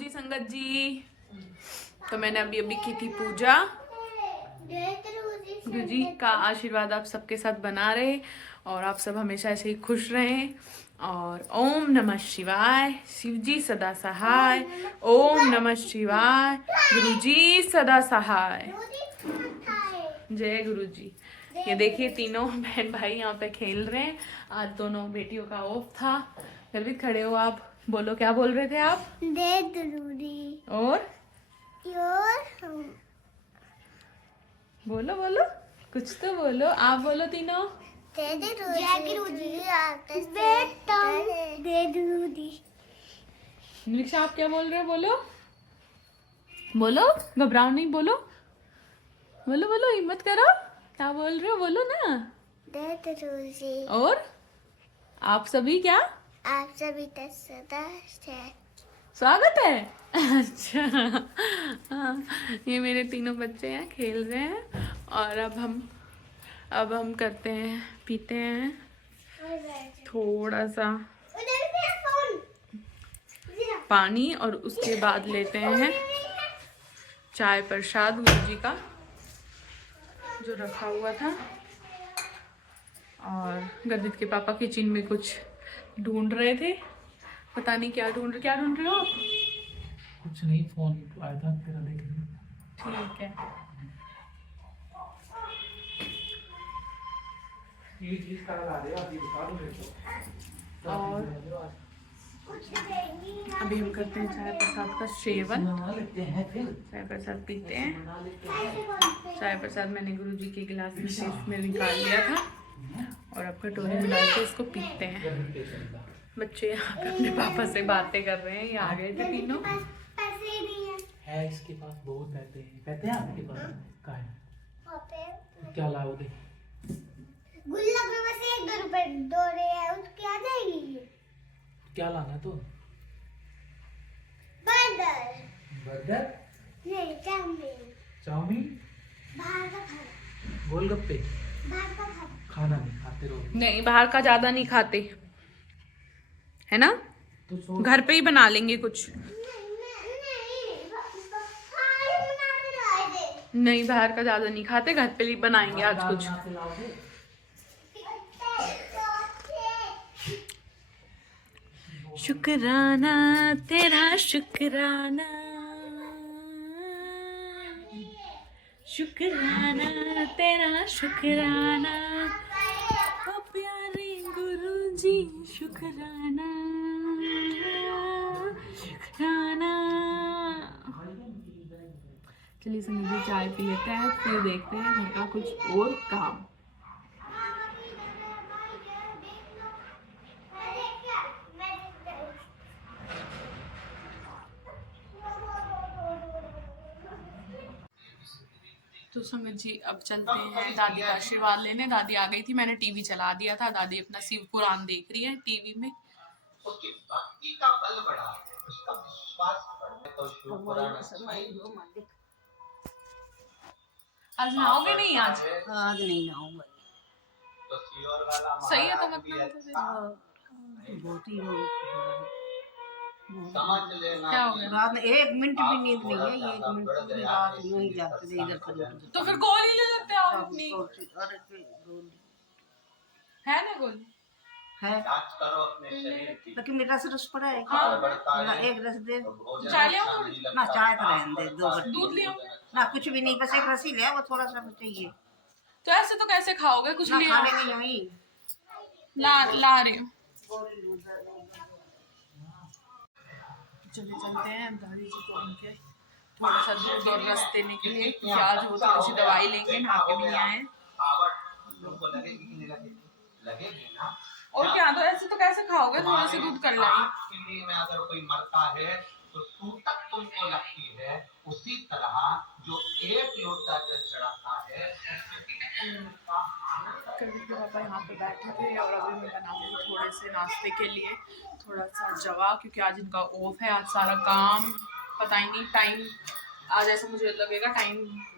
जी संगत जी। तो मैंने अभी अभी की थी पूजा। गुरु जी का आशीर्वाद आप सबके साथ बना रहे और आप सब हमेशा ऐसे ही खुश रहें। और ओम नमः शिवाय, शिव जी सदा सहाय। ओम नमः शिवाय, गुरु जी सदा सहाय। जय गुरु जी। ये देखिए तीनों बहन भाई यहाँ पे खेल रहे हैं। आज दोनों बेटियों का ऑफ था। गर्वित खड़े हो आप, बोलो क्या बोल रहे थे आप? और बोलो बोलो, कुछ तो बोलो, आप बोलो तीनों। निरीक्षा आप क्या बोल रहे हो? बोलो बोलो, घबराओ नहीं, बोलो बोलो बोलो, हिम्मत करो, क्या बोल रहे हो बोलो ना। और आप सभी क्या? आप सभी का सदा स्वागत है। अच्छा हाँ, ये मेरे तीनों बच्चे हैं, खेल रहे हैं। और अब हम करते हैं, पीते हैं थोड़ा सा पानी और उसके बाद लेते हैं चाय प्रसाद गुरु जी का जो रखा हुआ था। और गर्दित के पापा किचन में कुछ ढूंढ रहे थे, पता नहीं क्या ढूंढ रहे हो आप? कुछ नहीं, फोन आया था तेरा देखने। ठीक है। ये चीज कहाँ ला रहे हो आप, ये बता दो मेरे को। और अभी हम करते हैं चाय प्रसाद का सेवन। बना लेते हैं फिर। चाय प्रसाद पीते हैं। चाय प्रसाद मैंने गुरु जी के गिलास में से इसमें निकाल लिया था और अब कटोरी में डाल के इसको पीते हैं। बच्चे यहाँ पे अपने पापा से बातें कर रहे हैं। ये आ गए थे तीनों। पैसे नहीं है इसके पास बहुत कहते हैं आपके पास का है। क्या लाओगे? गुल्लक में बस 1-2 रुपए दो रहे हैं, उसकी आ जाएगी। क्या लाना तो? बर्गर नहीं, चाउमीन। चाउमीन, बाहर का खाना, गोलगप्पे। बाहर का खाना। खाना नहीं खाते रहो। नहीं, बाहर का ज्यादा नहीं खाते है ना, तो घर पे ही बना लेंगे कुछ। नहीं, बाहर का ज्यादा नहीं खाते, घर पे ही बनाएंगे आज कुछ। शुक्राना तेरा शुक्राना, शुक्राना तेरा शुक्राना, ओ प्यारे गुरु जी शुक्राना शुक्राना। चलिए संगीत चाय पी लेते हैं, फिर देखते हैं घर का कुछ और काम। तो संगत जी अब चलते हैं दादी का आशीर्वाद लेने। दादी आ गई थी, मैंने टीवी चला दिया था। दादी अपना शिव पुराण देख रही है टीवी में। उसकी भक्ति का बल बढ़ा, उसका विश्वास बढ़ा। तो शिव पुराण आज नहाओगे नहीं? आज नहीं नहाऊंगा। तो सियोर वाला सही है, तो महाराज भी मतलब बहुत ही समझ लेना। क्या हो गया? रात में 1 मिनट भी नींद नहीं है। 1 मिनट पूरी रात यूं ही जाते थे इधर से उधर। तो फिर गोली ले सकते हो आप अपनी, है ना गोली? है जांच करो अपने शरीर की। लेकिन मेरा से रस पड़ा है। हाँ। ना एक रस दे तो भोजन चाय ले आओ अच्छा थोड़ी। नहीं लगता। ना, चाय तो रहने दे, 2 बट्टी दूध ले आओ। ना, कुछ भी नहीं, बस एक रस ही ले, वो थोड़ा सा चाहिए। तो ऐसे तो कैसे खाओगे? कुछ ना ले खा आओ। लेंगे यहीं। ला रही हूँ। चले चलते हैं दादी जी को उनके थोड़ा सा दूध और रस देने के लिए, क्योंकि आज वो थोड़ी सी दवाई लेंगे, नहा के भी नहीं आए। आवट लोगों को लगेगी कि नहीं लगेगी ना। और क्या, तो ऐसे तो कैसे खाओगे? थोड़ा सा दूध कर लाइए। पीढ़ी में अगर कोई मरता है तो सूतक तुमको लगती है, उसी तरह जो 1 लोटा जल चढ़ाता है कभी के पापा यहाँ पे बैठे थे और अभी मैं बनाऊंगी थोड़े से नाश्ते के लिए थोड़ा सा जवा, क्योंकि आज इनका ऑफ है। आज सारा काम पता ही नहीं, टाइम आज ऐसा मुझे लगेगा टाइम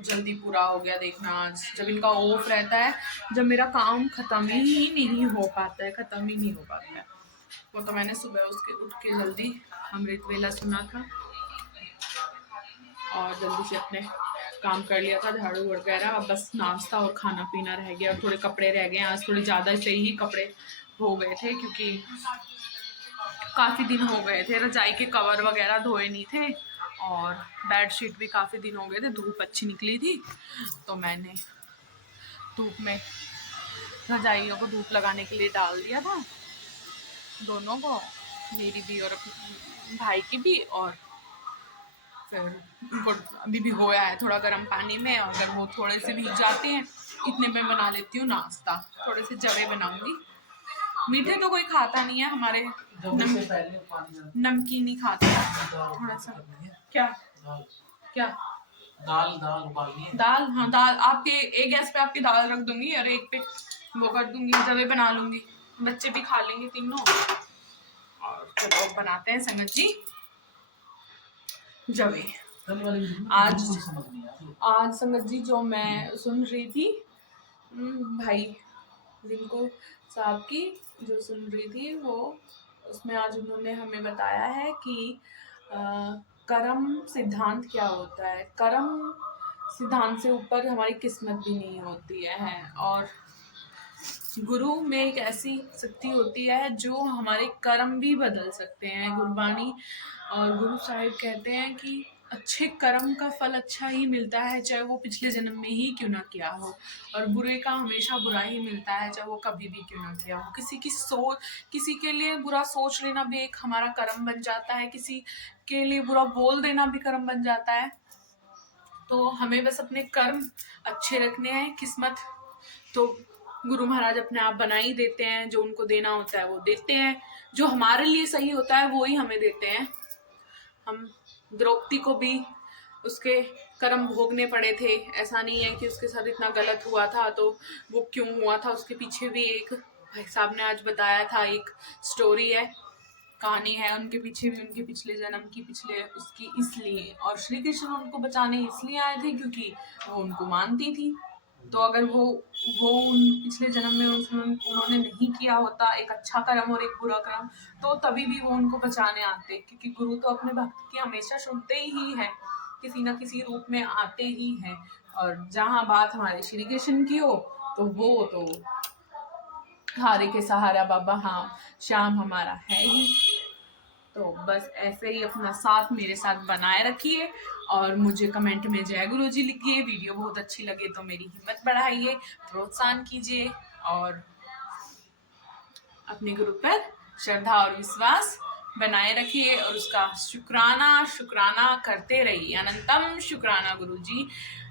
जल्दी पूरा हो गया। देखना आज जब इनका ऑफ रहता है, जब मेरा काम ख़त्म ही नहीं हो पाता है, ख़त्म ही नहीं हो पाता है। वो तो मैंने सुबह उसके उठ के जल्दी अमृत वेला सुना था और जल्दी से अपने काम कर लिया था, झाड़ू वगैरह। अब बस नाश्ता और खाना पीना रह गया और थोड़े कपड़े रह गए। आज थोड़े ज़्यादा से ही कपड़े हो गए थे क्योंकि काफ़ी दिन हो गए थे, रजाई के कवर वगैरह धोए नहीं थे और बेडशीट भी काफ़ी दिन हो गए थे। धूप अच्छी निकली थी तो मैंने धूप में रजाइयों को धूप लगाने के लिए डाल दिया था, दोनों को, मेरी भी और अपने भाई की भी। और फिर उनको अभी भी होया है थोड़ा गर्म पानी में, और अगर वो थोड़े से भीग जाते हैं इतने में बना लेती हूँ नाश्ता। थोड़े से जवे बनाऊंगी, मीठे तो कोई खाता नहीं है हमारे, नमकीन ही खाते हैं थोड़ा सा। क्या क्या दाल उबालनी है। दाल, हाँ दाल आपके एक गैस पे आपकी दाल रख दूंगी और एक पे वो कर दूंगी, जवे बना लूंगी, बच्चे भी खा लेंगे तीनों। और चलो बनाते हैं संगत जी जवे। आज संगत जी जो मैं सुन रही थी भाई रिंकू साहब की जो सुन रही थी, वो उसमें आज उन्होंने हमें बताया है कि कर्म सिद्धांत क्या होता है। कर्म सिद्धांत से ऊपर हमारी किस्मत भी नहीं होती है, और गुरु में एक ऐसी शक्ति होती है जो हमारे कर्म भी बदल सकते हैं। गुरबाणी और गुरु साहिब कहते हैं कि अच्छे कर्म का फल अच्छा ही मिलता है, चाहे वो पिछले जन्म में ही क्यों ना किया हो, और बुरे का हमेशा बुरा ही मिलता है, चाहे वो कभी भी क्यों ना किया हो। किसी के लिए बुरा सोच लेना भी एक हमारा कर्म बन जाता है, किसी के लिए बुरा बोल देना भी कर्म बन जाता है। तो हमें बस अपने कर्म अच्छे रखने हैं। किस्मत तो गुरु महाराज अपने आप बना ही देते हैं, जो उनको देना होता है वो देते हैं, जो हमारे लिए सही होता है वो ही हमें देते हैं। हम द्रौपदी को भी उसके कर्म भोगने पड़े थे, ऐसा नहीं है कि उसके साथ इतना गलत हुआ था तो वो क्यों हुआ था, उसके पीछे भी एक भाई साहब ने आज बताया था, एक स्टोरी है, कहानी है, उनके पीछे भी उनके पिछले जन्म की पिछले उसकी इसलिए, और श्री कृष्ण उनको बचाने इसलिए आए थे क्योंकि वो उनको मानती थी। तो अगर वो उन पिछले जन्म में उन्होंने नहीं किया होता एक अच्छा कर्म और एक बुरा कर्म, तो तभी भी वो उनको बचाने आते, क्योंकि गुरु तो अपने भक्त की हमेशा सुनते ही हैं, किसी न किसी रूप में आते ही हैं। और जहाँ बात हमारे श्री कृष्ण की हो तो वो तो हारे के सहारा बाबा, हाँ श्याम हमारा है ही। तो बस ऐसे ही अपना साथ मेरे साथ बनाए रखिए और मुझे कमेंट में जय गुरु जी लिखिए। वीडियो बहुत अच्छी लगे तो मेरी हिम्मत बढ़ाइए, प्रोत्साहन कीजिए और अपने गुरु पर श्रद्धा और विश्वास बनाए रखिए और उसका शुक्राना करते रहिए। अनंतम शुक्राना गुरु जी,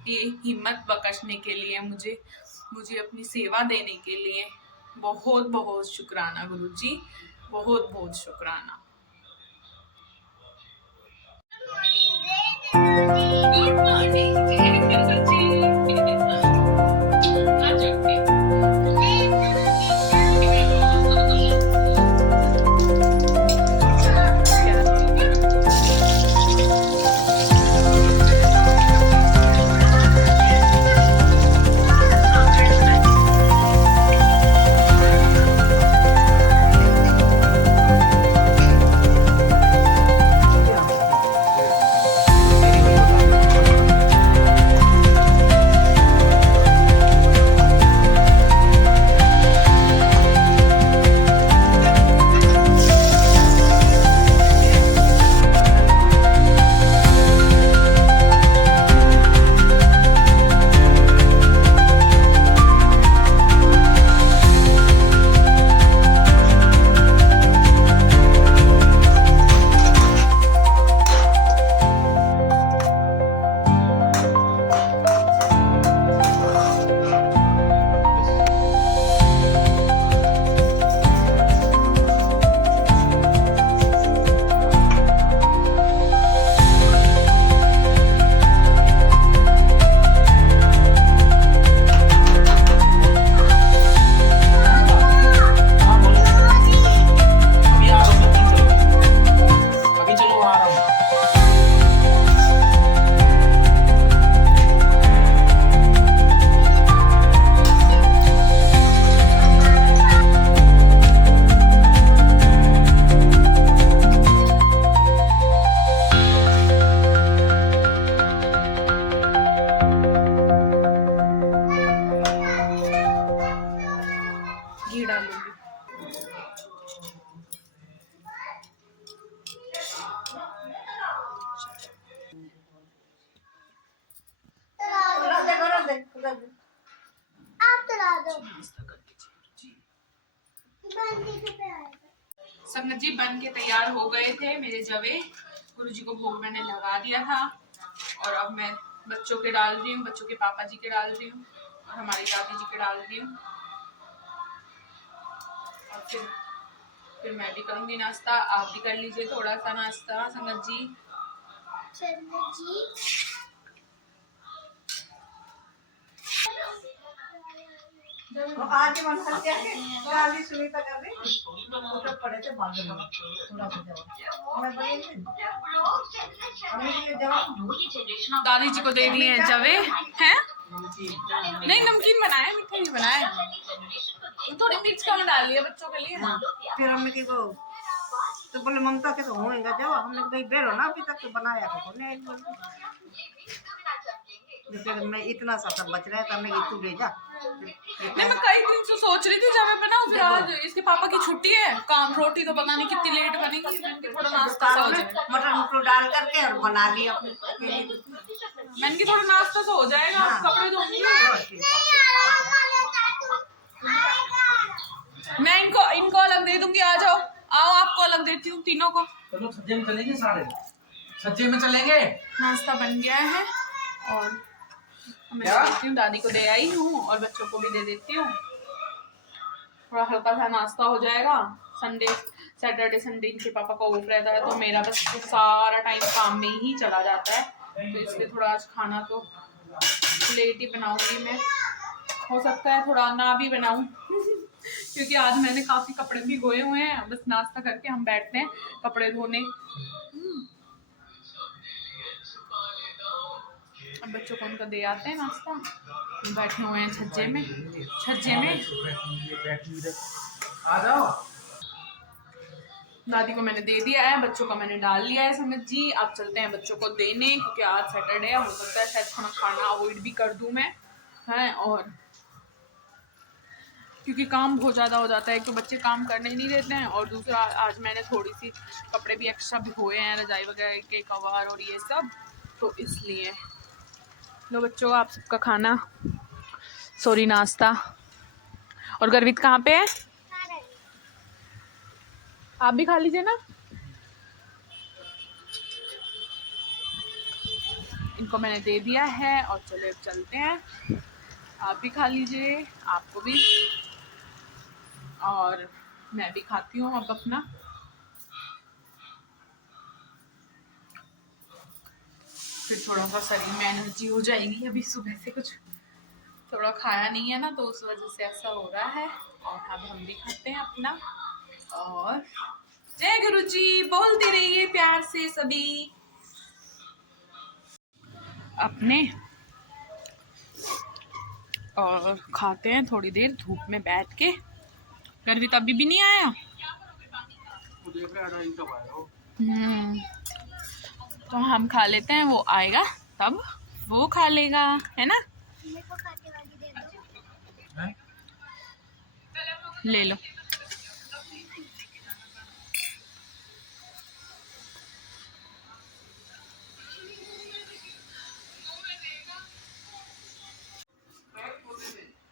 ये हिम्मत बख्शने के लिए, मुझे अपनी सेवा देने के लिए बहुत बहुत शुक्राना गुरु जी, बहुत बहुत शुक्राना। गुड मॉर्निंग गुरु जी। संगत जी बन के तैयार हो गए थे मेरे जवे। गुरुजी को भोग मैंने लगा दिया था और अब मैं बच्चों के डाल रही हूँ, बच्चों के पापा जी के डाल रही हूँ और हमारी दादी जी के डाल रही हूँ। और फिर मैं भी करूँगी नाश्ता। आप भी कर लीजिए थोड़ा सा नाश्ता संगत जी। आज मन कर क्या है गाली सुनीता कर रही तो पड़े थे भाग गए थोड़ा सा जवाब मैं बोली दादी जी को दे दिए हैं जवे हैं। नहीं नमकीन बनाए, मीठा नहीं बनाए, थोड़ी मिर्च कम डाली है बच्चों के लिए। फिर हमने की को तो बोले ममता के तो होएगा जब हमने भाई बेरो ना अभी तक तो बनाया तो ने एक बार जैसे मैं इतना सा सब बच रहा है तो हमने तू ले जा। नहीं मैं कई दिन से सोच रही थी जब मैं बनाऊं, फिर आज इसके पापा की छुट्टी है, काम रोटी तो पता नहीं कितनी लेट बनेगी, मैंने थोड़ा नाश्ता सा हो जाएगा, मटर मुटर डाल करके और बना लिया अपने मैंने की थोड़ा नाश्ता सा हो जाएगा। कपड़े धोंगी मैं, इनको अलग दे दूंगी। आ जाओ, आओ आपको अलग देती हूँ तीनों को। चलो सज्जे में चलेंगे, सारे सज्जे में चलेंगे। नाश्ता बन गया है और मैं देती हूँ, दादी को दे आई हूँ और बच्चों को भी दे देती हूँ। थोड़ा हल्का सा नाश्ता हो जाएगा। संडे सैटरडे संडे इनके पापा का ऑफ रहता है तो मेरा बस सारा टाइम काम में ही चला जाता है, तो इसलिए थोड़ा आज खाना तो लेट ही बनाऊंगी मैं। हो सकता है थोड़ा ना भी बनाऊं क्योंकि आज मैंने काफी कपड़े भी धोए हुए हैं। बस नाश्ता करके हम बैठते हैं कपड़े धोने। अब बच्चों को उनका दे आते हैं नाश्ता, बैठे हुए हैं छज्जे में। आ जाओ। दादी को मैंने दे दिया है, बच्चों का मैंने डाल लिया है संगत जी। अब चलते हैं बच्चों को देने, क्योंकि आज सैटरडे है, हो सकता है शायद खाना अवॉइड भी कर दूं मैं है। और क्योंकि काम बहुत ज़्यादा हो जाता है, एक तो बच्चे काम करने नहीं देते हैं और दूसरा आज मैंने थोड़ी सी कपड़े भी एक्स्ट्रा धोए हैं, रजाई वगैरह के कवर और ये सब, तो इसलिए। लो बच्चों आप सबका खाना, सॉरी नाश्ता। और गर्वित कहाँ पे है? आप भी खा लीजिए ना। इनको मैंने दे दिया है और चलो अब चलते हैं। आप भी खा लीजिए, आपको भी, और मैं भी खाती हूँ अब अपना। फिर थोड़ा सा शरीर में एनर्जी हो जाएगी। अभी सुबह से कुछ थोड़ा खाया नहीं है ना, तो उस वजह से ऐसा हो रहा है। और अब हम भी खाते हैं अपना। और जय गुरुजी बोलते रहिए प्यार से सभी अपने। और खाते हैं थोड़ी देर धूप में बैठ के। गर्वित अभी भी नहीं आया। तो हम खा लेते हैं, वो आएगा तब वो खा लेगा, है ना। ले लो।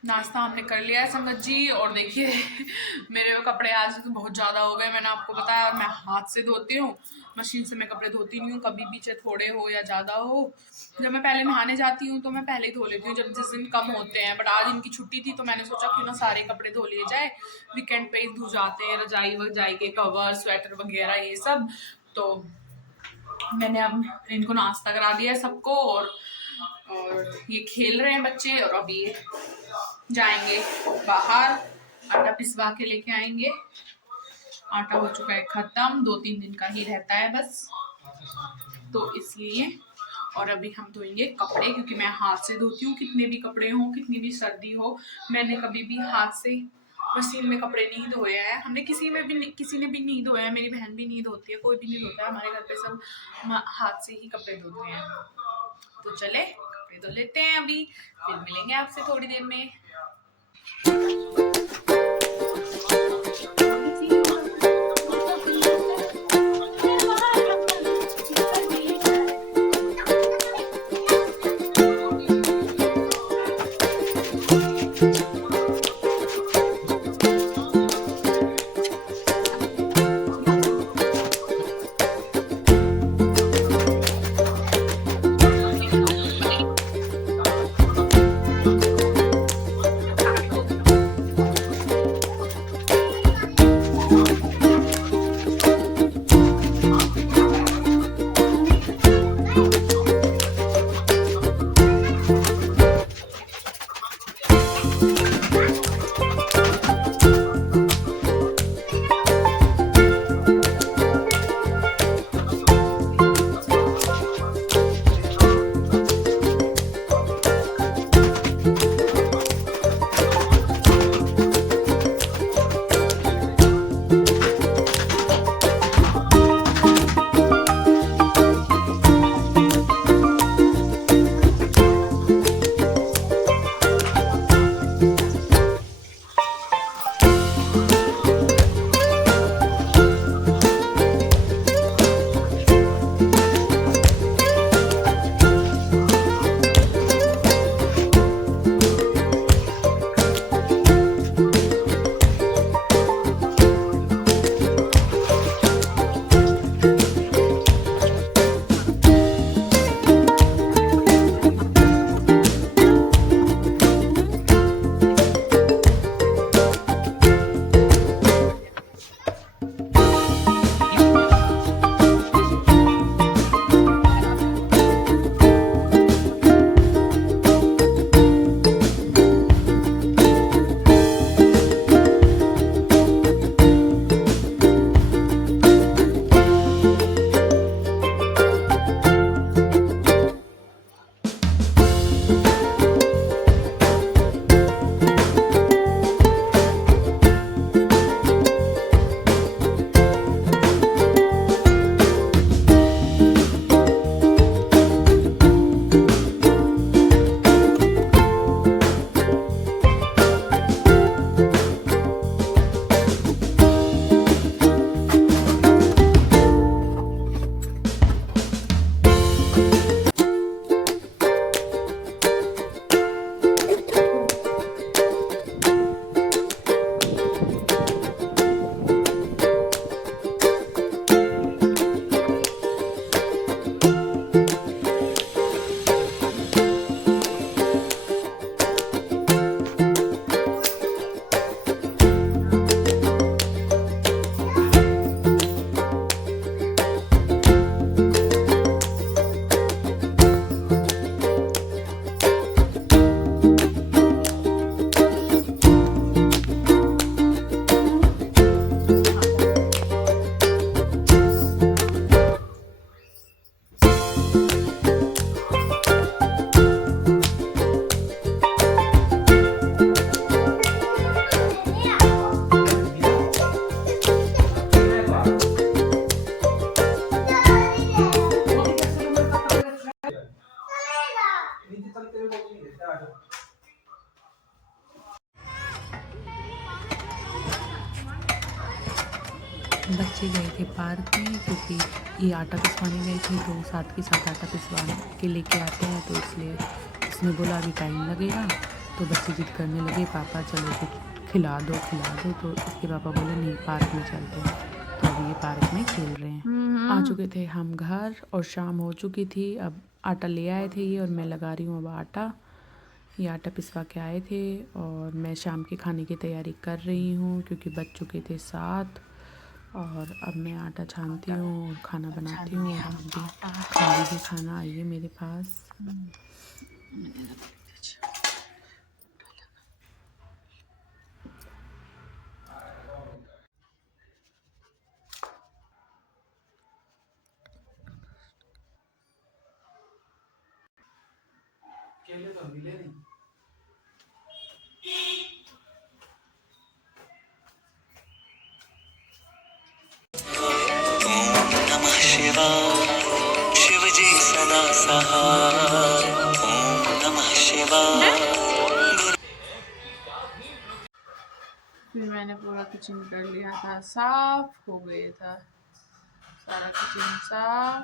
नाश्ता हमने कर लिया है संगत जी। और देखिए मेरे कपड़े आज तो बहुत ज़्यादा हो गए, मैंने आपको बताया। और मैं हाथ से धोती हूँ, मशीन से मैं कपड़े धोती नहीं हूँ कभी भी, चाहे थोड़े हो या ज़्यादा हो। जब मैं पहले नहाने जाती हूँ तो मैं पहले ही धो लेती हूँ, जब जिस दिन कम होते हैं। बट आज इनकी छुट्टी थी तो मैंने सोचा क्यों ना सारे कपड़े धो लिए जाए, वीकेंड पे ही धो जाते हैं, रजाई वजाई के कवर स्वेटर वगैरह ये सब। तो मैंने अब इनको नाश्ता करा दिया है सबको। और ये खेल रहे हैं बच्चे। और अभी ये जाएंगे बाहर, आटा पिसवा के लेके आएंगे। आटा हो चुका है खत्म, 2-3 दिन का ही रहता है बस, तो इसलिए। और अभी हम धोएंगे कपड़े, क्योंकि मैं हाथ से धोती हूँ, कितने भी कपड़े हो, कितनी भी सर्दी हो। मैंने कभी भी हाथ से मशीन में कपड़े नहीं धोए हैं। हमने किसी ने भी नहीं धोया है। मेरी बहन भी नहीं धोती है, कोई भी नहीं धोता है हमारे घर पे, सब हाथ से ही कपड़े धोते हैं। तो चले कपड़े धो लेते हैं अभी, फिर मिलेंगे आपसे थोड़ी देर में। बच्चे गए थे पार्क में, क्योंकि ये आटा पिसवाने गए थे, तो साथ के साथ आटा पिसवा के लेके आते हैं, तो इसलिए उसने बोला अभी टाइम लगेगा। तो बच्चे जिद करने लगे पापा चलो कुछ खिला दो। तो इसके पापा बोले नहीं पार्क में चलते हैं। तो अभी ये पार्क में खेल रहे हैं। आ चुके थे हम घर और शाम हो चुकी थी। अब आटा ले आए थे ये और मैं लगा रही हूँ अब आटा। ये आटा पिसवा के आए थे और मैं शाम के खाने की तैयारी कर रही हूँ, क्योंकि बज चुके थे 7। और अब मैं आटा छानती हूँ और खाना बनाती हूँ। और आप भी खा लीजिए खाना, आइए मेरे पास। केले तो मिले नहीं। नमः शिवाय शिवजी सदा सहाय। ओम नमः शिवाय। फिर मैंने पूरा किचन कर लिया था साफ, हो गया था सारा किचन साफ।